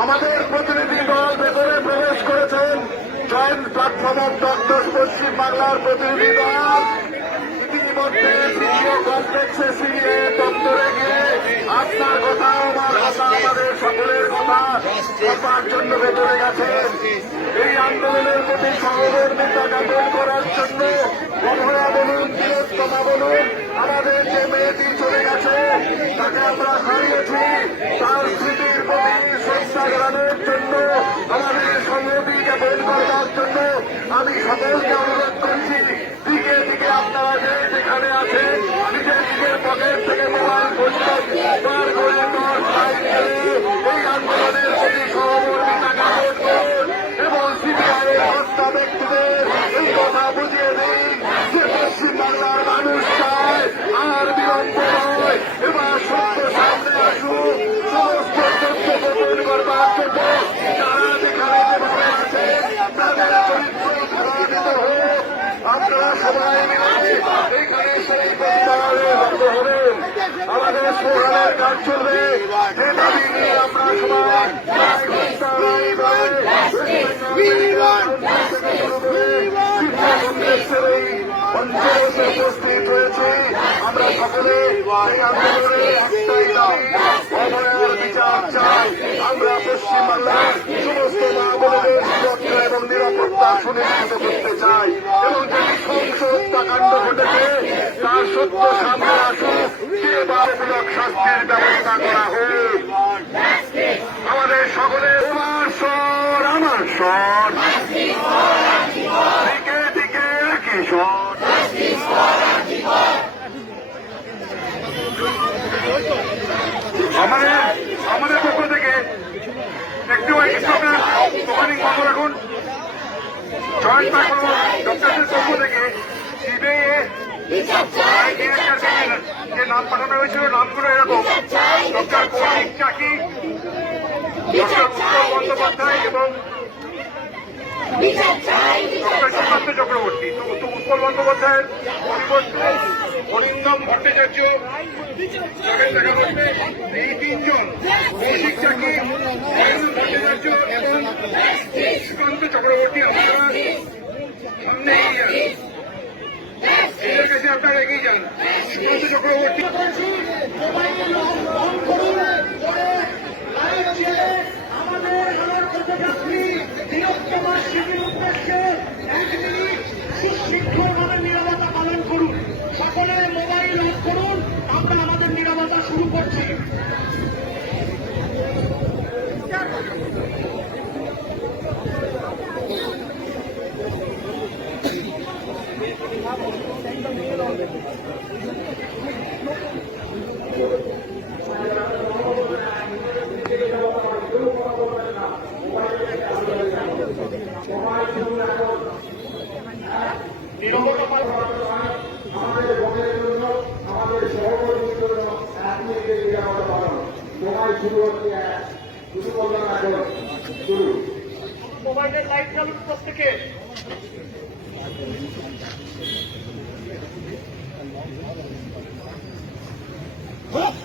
আমাদের প্রতিনিধি দল ভেতরে প্রবেশ করেছেন। জয়েন্ট প্ল্যাটফর্ম অফ ডক্টর পশ্চিম বাংলার প্রতিনিধি দল। ইতিমধ্যে দ্বিতীয় কমপ্লেক্সে সিএ দপ্তরে গিয়ে আপনার কথা, আমার কথা, আমাদের সকলের কথা বলবার জন্য ভেতরে গেছেন এই আন্দোলনের প্রতি সহমর্মিতা জ্ঞাপন করার জন্য অভয়া বলুন তিলোত্তমা বলুন, আমাদের যে মেয়েটি চলে গেছে, তাকে আমরা হারিয়েছি তার স্মৃতির প্রতি শ্রদ্ধা জানানোর জন্য আমাদের সংহতি জ্ঞাপন করবার জন্য আমি সকলকে অনুরোধ করছি। দিকে দিকে আপনারা যে যেখানে আছেন, নিজের নিজের পকেট থেকে মোবাইল ফোন বার করে এই আন্দোলনের প্রতি সহমর্মিতা জ্ঞাপন করুন এবং সিবিআইয়ের হত্যা ব্যক্তিদের এই কথা বুঝিয়ে দিন যে পশ্চিম বাংলার মানুষ চায় আর বিলম্ব সোহানের কাজ চলবে আমরা চাই আমরা পশ্চিমবাংলার সমস্ত মা বোনদের সুনিশ্চিত করতে চাই এবং যে নৃশংস হত্যাকাণ্ড ঘটেছে তার সত্য সামনে আসুক কে বারমূলক শাস্তির ব্যবস্থা করা হোক। আমাদের সকলের তোমার স্বর, আমার স্বর। দিকে দিকে একই স্বর। আমাদের আমাদের পক্ষ থেকে একটু স্টপের ওখানে বন্ধ রাখুন। জয়েন্ট ডক্টরদের পক্ষ থেকে সিবিআই যে নাম পাঠানো হয়েছিল নামগুলো এরকম। ডক্টর কৌশিক চাকি, ডক্টর বন্দ্যোপাধ্যায় এবং চক্রবর্তী। তো উৎপল বন্দ্যোপাধ্যায়ের পরিবর্তে অরিন্দম ভট্টাচার্য এই তিনজন কৌশিক চাকি ভট্টাচার্য এবং সুকান্ত চক্রবর্তী এগিয়ে যান এদের কাছে আপনারা এগিয়ে যান। চক্রবর্তী আমাদের আমার পথযাত্রী বৃহত্তমার শিবির উদ্দেশ্যে এক মিনিট সুশৃঙ্খলভাবে নিরাপত্তা পালন করুন সকলে মোবাইল অফ করুন আমরা আমাদের নিরাপত্তা শুরু করছি আমাদের ভোটের জন্য আমাদের সহকর্মীর জন্য শুরু মোবাইলের লাইট চালুন প্রত্যেকে 不要。